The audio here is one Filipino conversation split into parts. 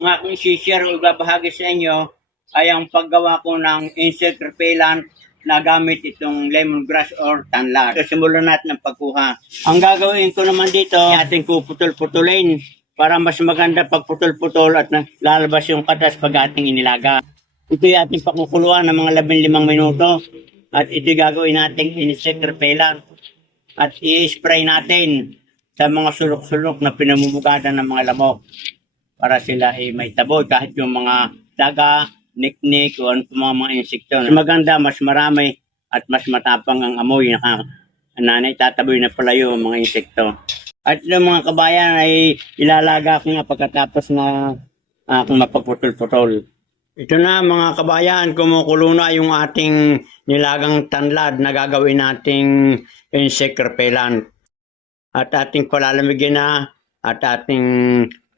Ang aking share o ibabahagi sa inyo ay ang paggawa ko ng insect repellent na gamit itong lemongrass or tanlad. So, simulan natin ang pagkuha. Ang gagawin ko naman dito, ating puputol-putulin para mas maganda pag putol-putol at lalabas yung katas pag ating inilaga. Ito yung ating pakukuluan ng mga 15 minuto at ito gagawin nating insect repellent at i-spray natin sa mga sulok-sulok na pinamumugatan ng mga lamok para sila ay may taboy kahit yung mga daga, niknik o ano mga insekto. Mas maganda, mas marami at mas matapang ang amoy na naitataboy na palayo ang mga insekto. At yung mga kabayan ay ilalaga ko nga pagkatapos na kung mapagputol-putol. Ito na mga kabayan, kumukulo na yung ating nilagang tanlad na gagawin nating insect repellent. At ating palalamigin na at ating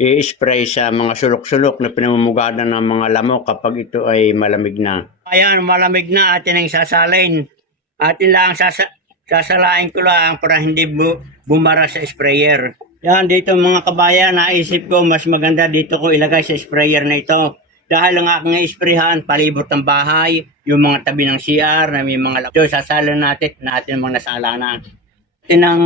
i-spray sa mga sulok-sulok na pinamumugadan ng mga lamok kapag ito ay malamig na. Ayan, malamig na, atin ang sasalin. Atin lang sasalain ko lang para hindi bumara sa sprayer. Yan, dito mga kabayan, naisip ko mas maganda dito ko ilagay sa sprayer na ito. Dahil ang aking isprayhan, palibot ng bahay, yung mga tabi ng CR, na may mga lamok. So, sasalin natin mga nasalanan. Atin ang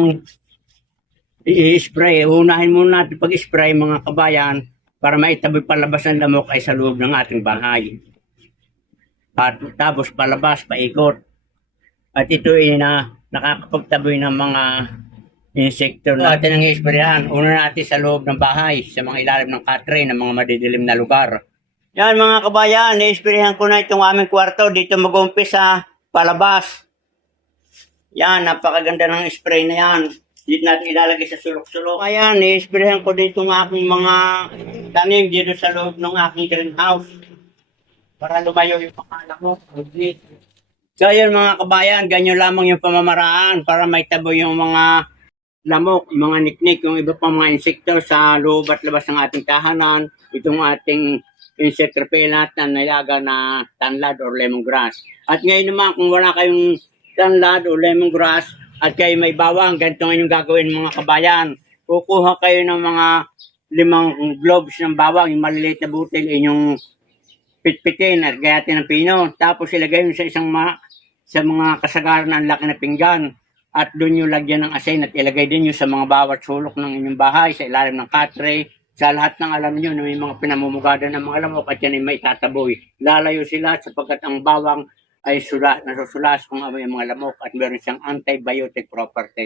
i-spray. Unahin muna natin pag-spray mga kabayan para maitaboy palabas ng lamok ay sa loob ng ating bahay. At tapos palabas, paikot. At ito ay nakakapagtaboy ng mga insekto na atin ang i-sprayan. Una natin sa loob ng bahay, sa mga ilalim ng katre, ng mga madidilim na lugar. Yan mga kabayan, i-sprayan ko na itong aming kwarto. Dito mag-umpisa, palabas. Yan, napakaganda ng spray na yan. Dito natin ilalagay sa sulok-sulok. Ayan, i-sprayan ko dito ng aking mga tanim dito sa loob ng aking greenhouse. Para lumayo yung pakala ko. So yun mga kabayan, ganyan lamang yung pamamaraan para may tabo yung mga lamok, yung mga niknik, yung iba pang mga insekto sa loob at labas ng ating tahanan. Itong ating insect repellent na nilaga na tanlad or lemongrass. At ngayon naman, kung wala kayong tanlad o lemongrass, at kayo may bawang, ganito nga yung gagawin mga kabayan. Kukuha kayo ng mga 5 globes ng bawang, yung maliliit na butil, inyong pitpitin at gayatin ng pino. Tapos ilagay yun sa sa mga kasagaran ng laki na pinggan. At doon yung lagyan ng asin at ilagay din yun sa mga bawat sulok ng inyong bahay, sa ilalim ng katre, sa lahat ng alam nyo na may mga pinamumugada ng mga lamok at yan ay may tataboy. Lalayo sila sapagkat ang bawang ay nasusulas kung ano yung mga lamok at meron siyang antibiotic properties.